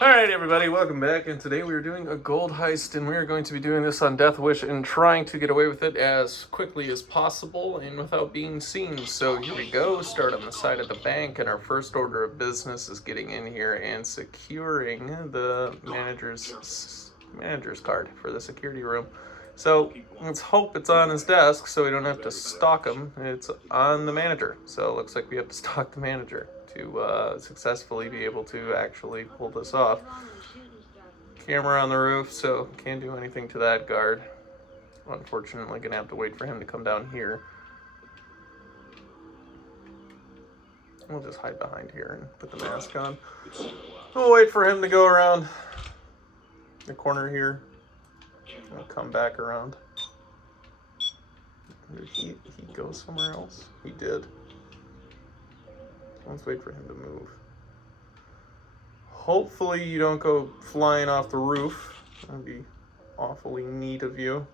Alright everybody, welcome back, and today we are doing a gold heist, and we are going to be doing this on Deathwish and trying to get away with it as quickly as possible and without being seen. So here we go, start on the side of the bank, and our first order of business is getting in here and securing the manager's card for the security room. So let's hope it's on his desk so we don't have to stalk him. It's on the manager, so it looks like we have to stalk the manager to successfully be able to actually pull this off. Camera on the roof, so can't do anything to that guard. Unfortunately, gonna have to wait for him to come down here. We'll just hide behind here and put the mask on. We'll wait for him to go around the corner here. We'll come back around. Did he go somewhere else? He did. Let's wait for him to move. Hopefully you don't go flying off the roof. That'd be awfully neat of you.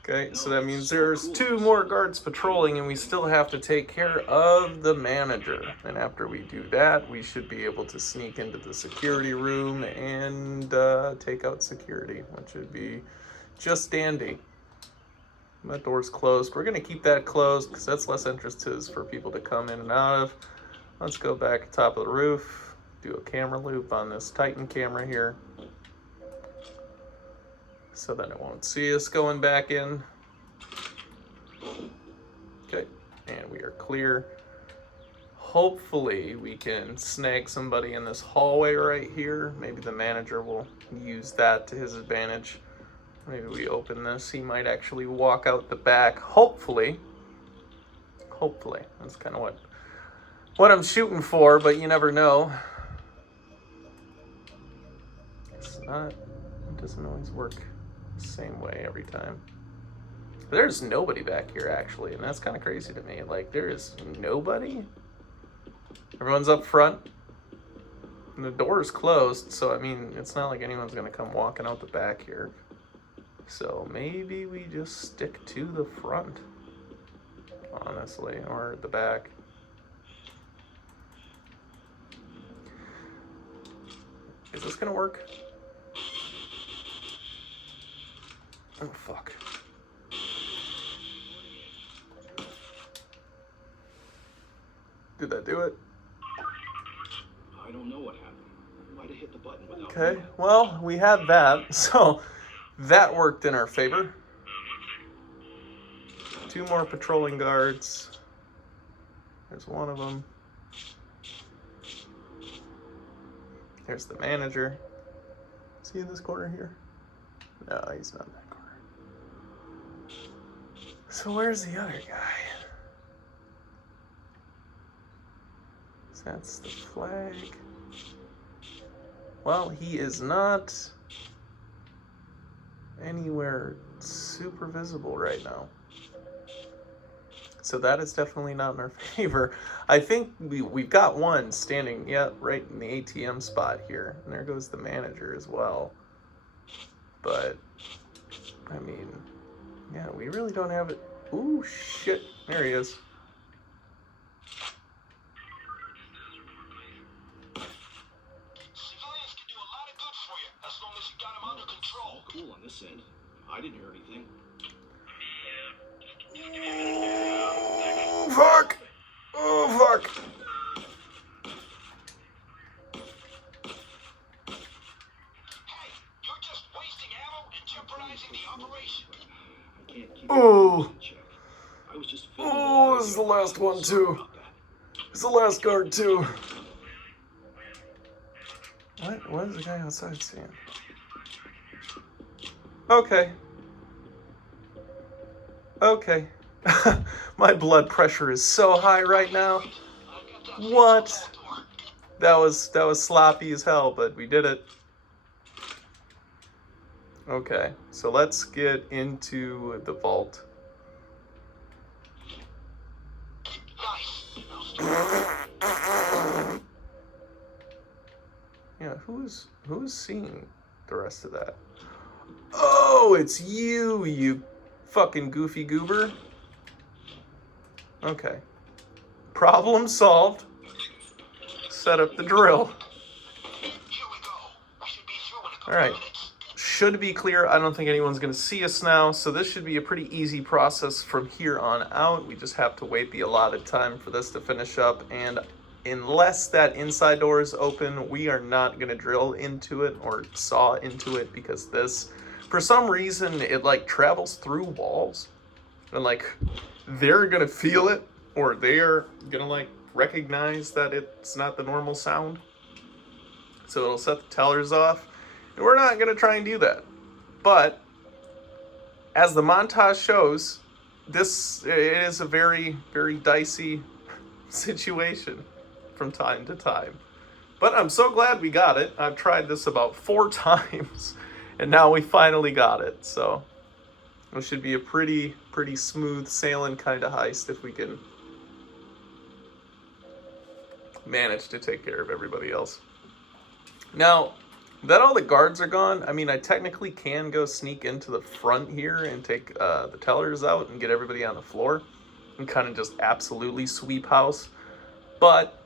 Okay, so that means there's 2 more guards patrolling, and we still have to take care of the manager. And after we do that, we should be able to sneak into the security room and take out security, which would be just dandy. That door's closed. We're going to keep that closed because that's less entrances for people to come in and out of. Let's go back top of the roof, do a camera loop on this Titan camera here so that it won't see us going back in. Okay, and we are clear. Hopefully we can snag somebody in this hallway right here. Maybe the manager will use that to his advantage. Maybe we open this. He might actually walk out the back. Hopefully. Hopefully. That's kind of what I'm shooting for, but you never know. It's not, it doesn't always work the same way every time. There's nobody back here, actually, and that's kind of crazy to me. Like, there is nobody. Everyone's up front. And the door is closed, so, I mean, it's not like anyone's going to come walking out the back here. So maybe we just stick to the front, honestly, or the back. Is this gonna work? Oh, fuck. Did that do it? I don't know what happened. Might have hit the button without. Okay, well, we had that, so that worked in our favor. 2 more patrolling guards. There's one of them. There's the manager. Is he in this corner here? No, he's not in that corner. So where's the other guy? So that's the flag. Well, he is not anywhere super visible right now. So that is definitely not in our favor. I think we've got one standing, yeah, right in the ATM spot here. And there goes the manager as well. But, I mean, yeah, we really don't have it. Ooh, shit. There he is. Civilians can do a lot of good for you as long as you got them under control. Cool on this end. I didn't hear anything. Oh, fuck! Oh, fuck! Hey, you're just wasting ammo and jeopardizing the operation. I can't keep Oh. in check. I was just Oh, this is the last one, too. It's the last guard, too. What is the guy outside saying? Okay. Okay. My blood pressure is so high right now. What? That was sloppy as hell, but we did it. Okay, so let's get into the vault. Yeah, who's seeing the rest of that? Oh, it's you fucking goofy goober. Okay. Problem solved. Set up the drill. Alright. Should be clear. I don't think anyone's going to see us now, so this should be a pretty easy process from here on out. We just have to wait the allotted time for this to finish up, and unless that inside door is open, we are not going to drill into it or saw into it, because this, for some reason, it like travels through walls, and like they're going to feel it, or they're going to like recognize that it's not the normal sound, so it'll set the tellers off. And we're not going to try and do that. But as the montage shows, it is a very, very dicey situation from time to time. But I'm so glad we got it. I've tried this about 4 times, and now we finally got it. So it should be a pretty smooth sailing kind of heist if we can manage to take care of everybody else. Now, that all the guards are gone, I mean, I technically can go sneak into the front here and take the tellers out and get everybody on the floor and kind of just absolutely sweep house. But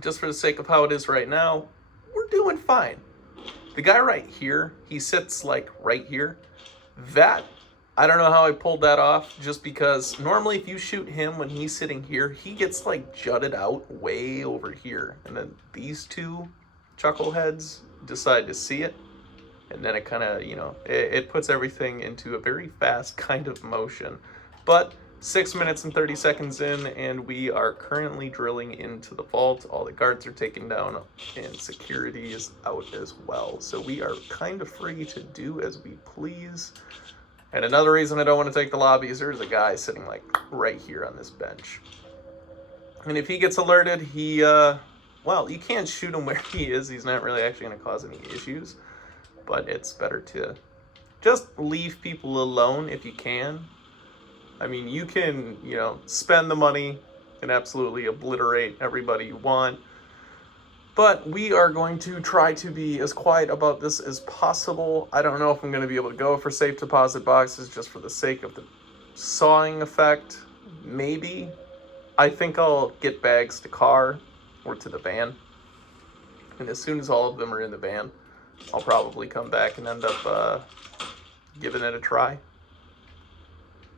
just for the sake of how it is right now, we're doing fine. The guy right here, he sits like right here. That, I don't know how I pulled that off, just because normally if you shoot him when he's sitting here, he gets like jutted out way over here. And then these two chuckleheads decide to see it, and then it kind of, you know, it puts everything into a very fast kind of motion. But 6 minutes and 30 seconds in, and we are currently drilling into the vault. All the guards are taken down, and security is out as well. So we are kind of free to do as we please. And another reason I don't want to take the lobby is there's a guy sitting like right here on this bench. And if he gets alerted, he, well, you can't shoot him where he is. He's not really actually going to cause any issues. But it's better to just leave people alone if you can. I mean, you can, you know, spend the money and absolutely obliterate everybody you want. But we are going to try to be as quiet about this as possible. I don't know if I'm going to be able to go for safe deposit boxes just for the sake of the sawing effect. Maybe. I think I'll get bags to car or to the van. And as soon as all of them are in the van, I'll probably come back and end up giving it a try.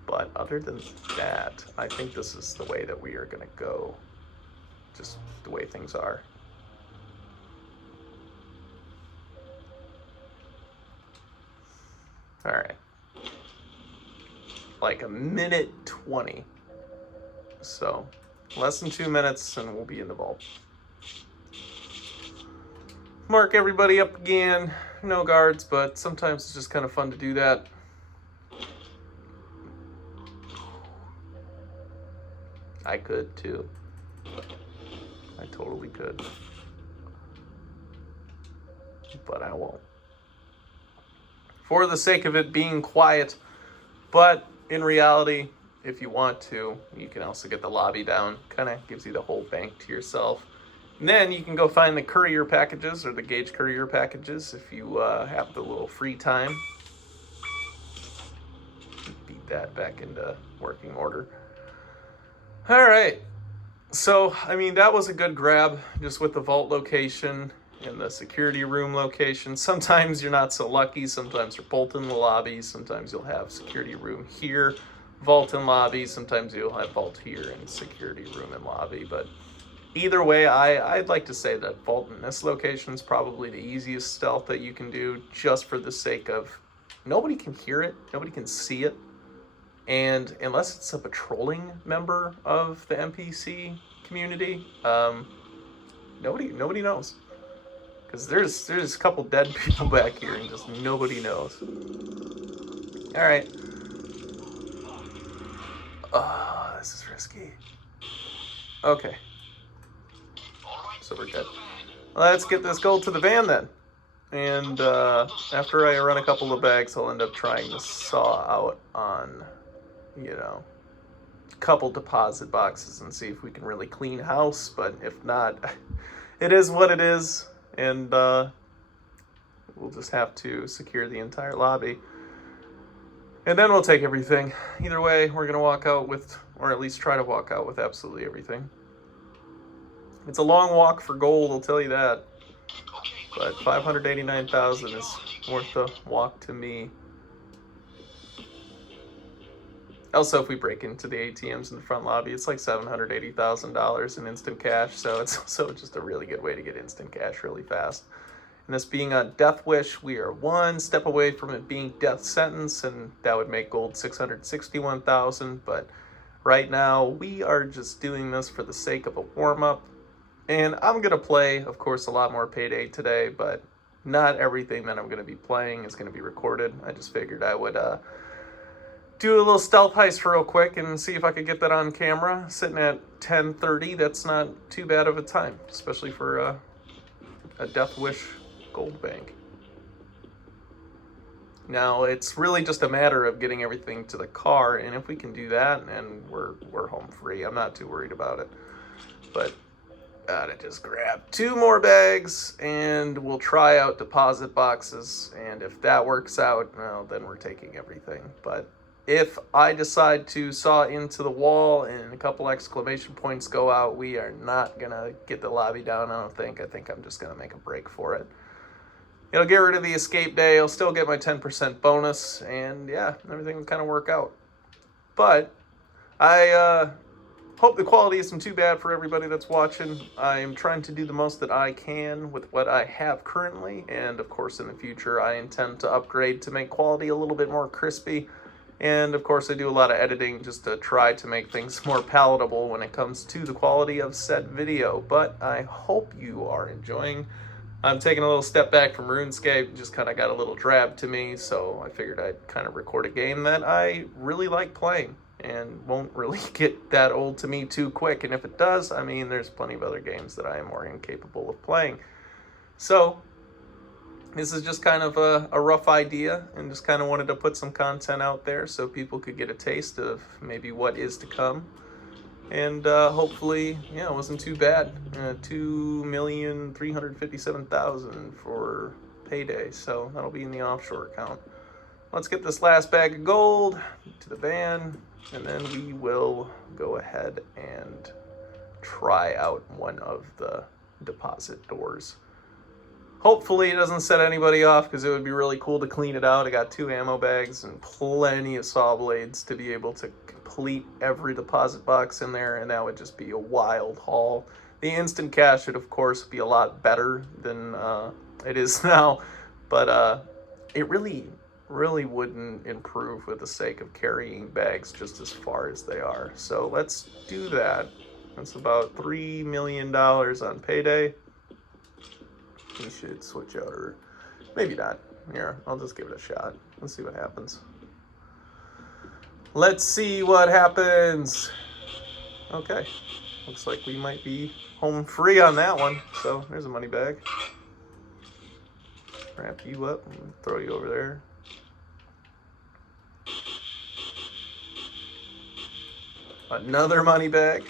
But other than that, I think this is the way that we are going to go. Just the way things are. Alright. Like a minute 20. So, less than 2 minutes and we'll be in the vault. Mark everybody up again. No guards, but sometimes it's just kind of fun to do that. I could too. I totally could. But I won't. For the sake of it being quiet. But in reality, if you want to, you can also get the lobby down. Kind of gives you the whole bank to yourself. And then you can go find the courier packages or the gauge courier packages if you have the little free time. Beat that back into working order. All right. So, I mean, that was a good grab just with the vault location and the security room location. Sometimes you're not so lucky. Sometimes you're both in the lobby. Sometimes you'll have security room here, vault and lobby. Sometimes you'll have vault here and security room and lobby. But either way, I'd like to say that vault in this location is probably the easiest stealth that you can do, just for the sake of nobody can hear it, nobody can see it, and unless it's a patrolling member of the NPC community, nobody knows, because there's a couple dead people back here and just nobody knows. All right. Oh, this is risky. Okay. So we're good. Let's get this gold to the van then. And after I run a couple of bags, I'll end up trying to saw out on, you know, a couple deposit boxes and see if we can really clean house. But if not, it is what it is. And we'll just have to secure the entire lobby. And then we'll take everything. Either way, we're going to walk out with, or at least try to walk out with absolutely everything. It's a long walk for gold, I'll tell you that. but 589,000 is worth the walk to me. Also, if we break into the ATMs in the front lobby, it's like $780,000 in instant cash, so it's also just a really good way to get instant cash really fast. And this being on Deathwish, we are one step away from it being death sentence, and that would make gold 661,000. But right now, we are just doing this for the sake of a warm-up. And I'm going to play, of course, a lot more Payday today, but not everything that I'm going to be playing is going to be recorded. I just figured I would do a little stealth heist real quick and see if I could get that on camera. Sitting at 10:30, that's not too bad of a time, especially for a Deathwish gold bank. Now, it's really just a matter of getting everything to the car, and if we can do that, and we're home free. I'm not too worried about it. But gotta just grab 2 more bags, and we'll try out deposit boxes, and if that works out, well, then we're taking everything. But if I decide to saw into the wall and a couple exclamation points go out, we are not gonna get the lobby down, I don't think. I think I'm just gonna make a break for it. It'll get rid of the escape day, I'll still get my 10% bonus, and yeah, everything will kind of work out. But I hope the quality isn't too bad for everybody that's watching. I'm trying to do the most that I can with what I have currently, and of course in the future I intend to upgrade to make quality a little bit more crispy. And of course I do a lot of editing just to try to make things more palatable when it comes to the quality of said video. But I hope you are enjoying. I'm taking a little step back from RuneScape, just kind of got a little drab to me, so I figured I'd kind of record a game that I really like playing and won't really get that old to me too quick. And if it does, I mean, there's plenty of other games that I am more incapable of playing. So this is just kind of a rough idea, and just kind of wanted to put some content out there so people could get a taste of maybe what is to come. And hopefully, yeah, it wasn't too bad. 2,357,000 for Payday, so that'll be in the offshore account. Let's get this last bag of gold to the van, and then we will go ahead and try out one of the deposit doors. Hopefully it doesn't set anybody off, because it would be really cool to clean it out. I got 2 ammo bags and plenty of saw blades to be able to complete every deposit box in there, and that would just be a wild haul. The instant cash would, of course, be a lot better than it is now, but it really wouldn't improve with the sake of carrying bags just as far as they are. So let's do that. That's about $3 million on Payday. We should switch out, or maybe not. Here, I'll just give it a shot. Let's see what happens. Let's see what happens. Okay, looks like we might be home free on that one. So there's a money bag. Wrap you up and throw you over there. Another money bag.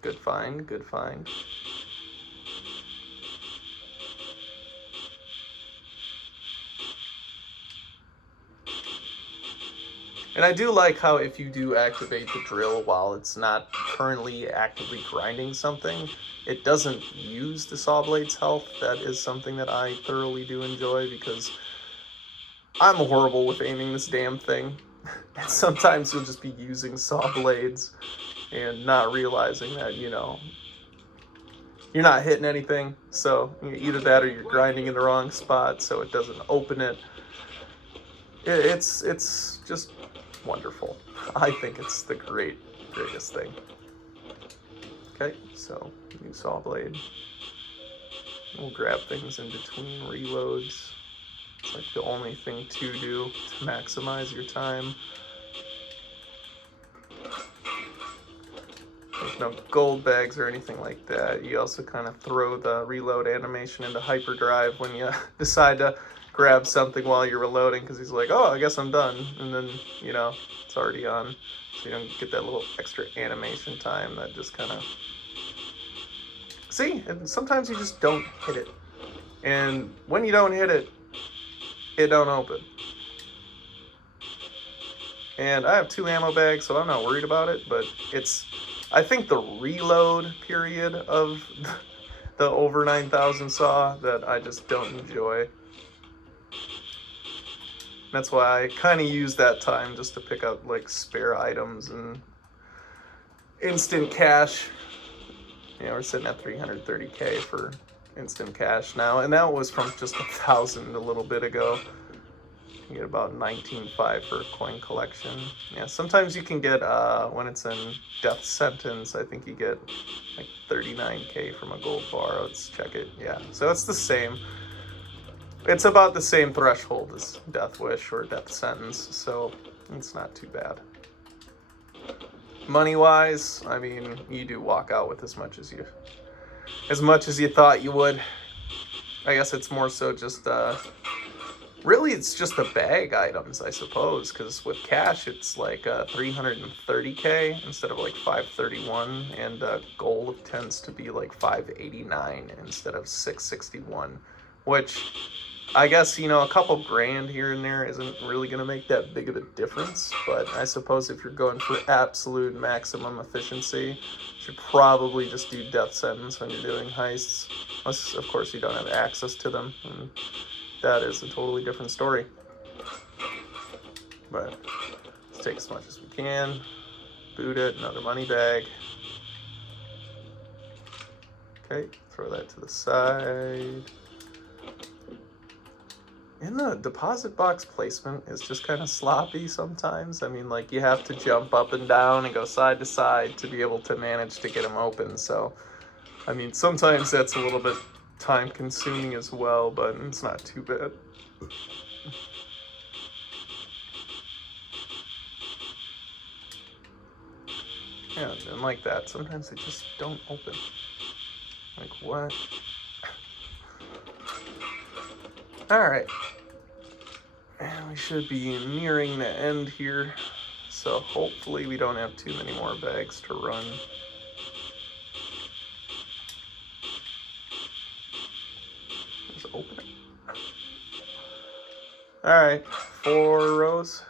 Good find, good find. And I do like how if you do activate the drill while it's not currently actively grinding something, it doesn't use the saw blade's health. That is something that I thoroughly do enjoy, because I'm horrible with aiming this damn thing. And sometimes you'll just be using saw blades and not realizing that, you know, you're not hitting anything. So either that or you're grinding in the wrong spot so it doesn't open it. It's just wonderful. I think it's the greatest thing. Okay, so new saw blade. We'll grab things in between reloads. It's like the only thing to do to maximize your time. There's no gold bags or anything like that. You also kind of throw the reload animation into hyperdrive when you decide to grab something while you're reloading, because he's like, oh, I guess I'm done. And then, you know, it's already on. So you don't get that little extra animation time that just kind of... See, and sometimes you just don't hit it. And when you don't hit it, it don't open. And I have 2 ammo bags, so I'm not worried about it, but it's... I think the reload period of the over 9,000 saw that I just don't enjoy. That's why I kind of use that time just to pick up like spare items and instant cash. You know, we're sitting at 330K for instant cash now, and that was from just 1,000 a little bit ago. You get about 19.5 for a coin collection. Yeah, sometimes you can get, when it's in death sentence, I think you get like 39K from a gold bar. Let's check it. Yeah, so it's the same. It's about the same threshold as Deathwish or death sentence, so it's not too bad. Money-wise, I mean, you do walk out with as much as you thought you would. I guess it's more so just really it's just the bag items, I suppose, because with cash it's like 330K instead of like 531, and gold tends to be like 589 instead of 661, which I guess, you know, a couple grand here and there isn't really going to make that big of a difference, but I suppose if you're going for absolute maximum efficiency, you should probably just do death sentence when you're doing heists, unless, of course, you don't have access to them, and that is a totally different story. But let's take as much as we can, boot it, another money bag. Okay, throw that to the side. And the deposit box placement is just kind of sloppy sometimes. I mean, like, you have to jump up and down and go side to side to be able to manage to get them open. So, I mean, sometimes that's a little bit time consuming as well, but it's not too bad. Yeah, and like that, sometimes they just don't open. Like, what? Alright. And we should be nearing the end here, so hopefully we don't have too many more bags to run. Just open it. Alright, 4 rows.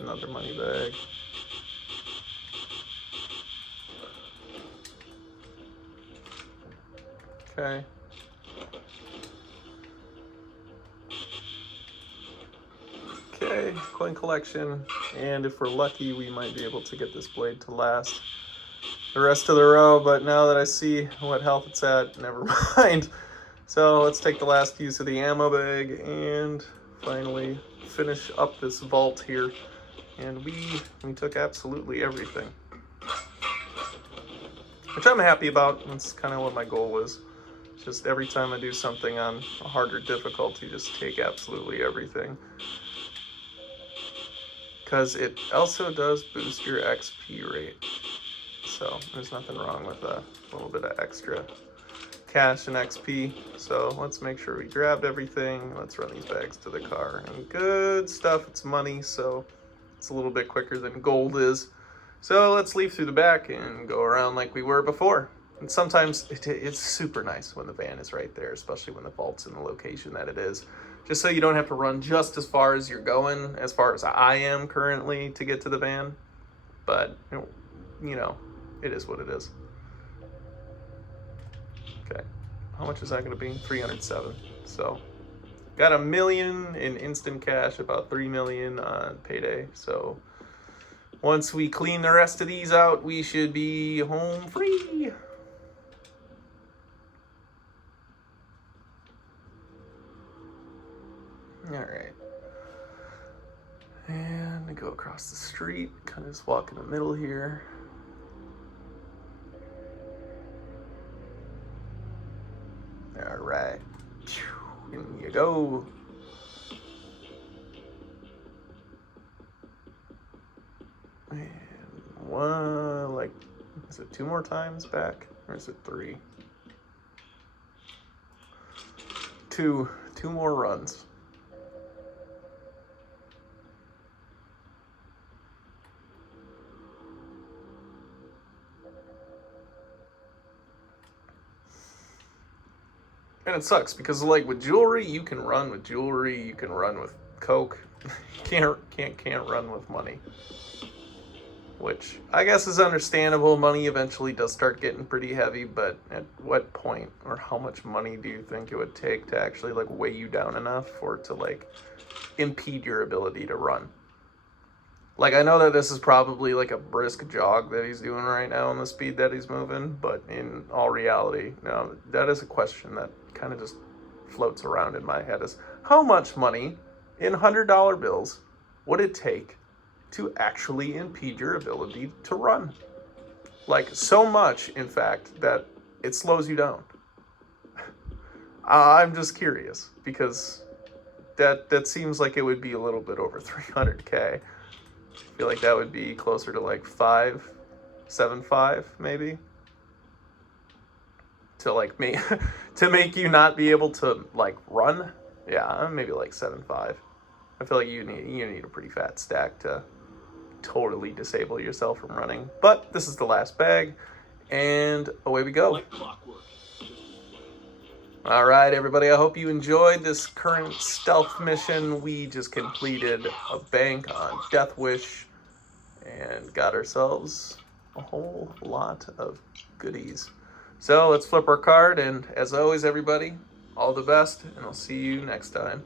Another money bag. Okay. Okay, coin collection, and if we're lucky, we might be able to get this blade to last the rest of the row, but now that I see what health it's at, never mind. So let's take the last use of the ammo bag and finally finish up this vault here. And we took absolutely everything, which I'm happy about. That's kind of what my goal was. Just every time I do something on a harder difficulty, just take absolutely everything. Because it also does boost your XP rate. So there's nothing wrong with a little bit of extra cash and XP. So let's make sure we grabbed everything. Let's run these bags to the car. And good stuff, it's money, so it's a little bit quicker than gold is. So let's leave through the back and go around like we were before. And sometimes it's super nice when the van is right there, especially when the vault's in the location that it is. Just so you don't have to run just as far as you're going, as far as I am currently to get to the van. But, you know, it is what it is. Okay, how much is that going to be? 307. So, got $1 million in instant cash, about 3 million on payday. So, once we clean the rest of these out, we should be home free. Alright. And go across the street, kind of just walk in the middle here. Alright. In you go. And one, like, is it 2 more times back? Or is it 3? 2 more runs. And it sucks because, like, with jewelry, you can run with jewelry, you can run with coke. You can't run with money. which I guess is understandable. Money eventually does start getting pretty heavy, but at what point or how much money do you think it would take to actually like weigh you down enough for it to like impede your ability to run? Like, I know that this is probably like a brisk jog that he's doing right now on the speed that he's moving, but in all reality, no, that is a question that kind of just floats around in my head, is how much money in $100 bills would it take to actually impede your ability to run? Like, so much, in fact, that it slows you down. I'm just curious, because that seems like it would be a little bit over 300K. I feel like that would be closer to like 5.75 maybe. To like me to make you not be able to like run. Yeah, maybe like 7.5. I feel like you need a pretty fat stack to totally disable yourself from running. But this is the last bag, and away we go. Like clockwork. All right, everybody, I hope you enjoyed this current stealth mission. We just completed a bank on Deathwish and got ourselves a whole lot of goodies. So let's flip our card, and as always, everybody, all the best, and I'll see you next time.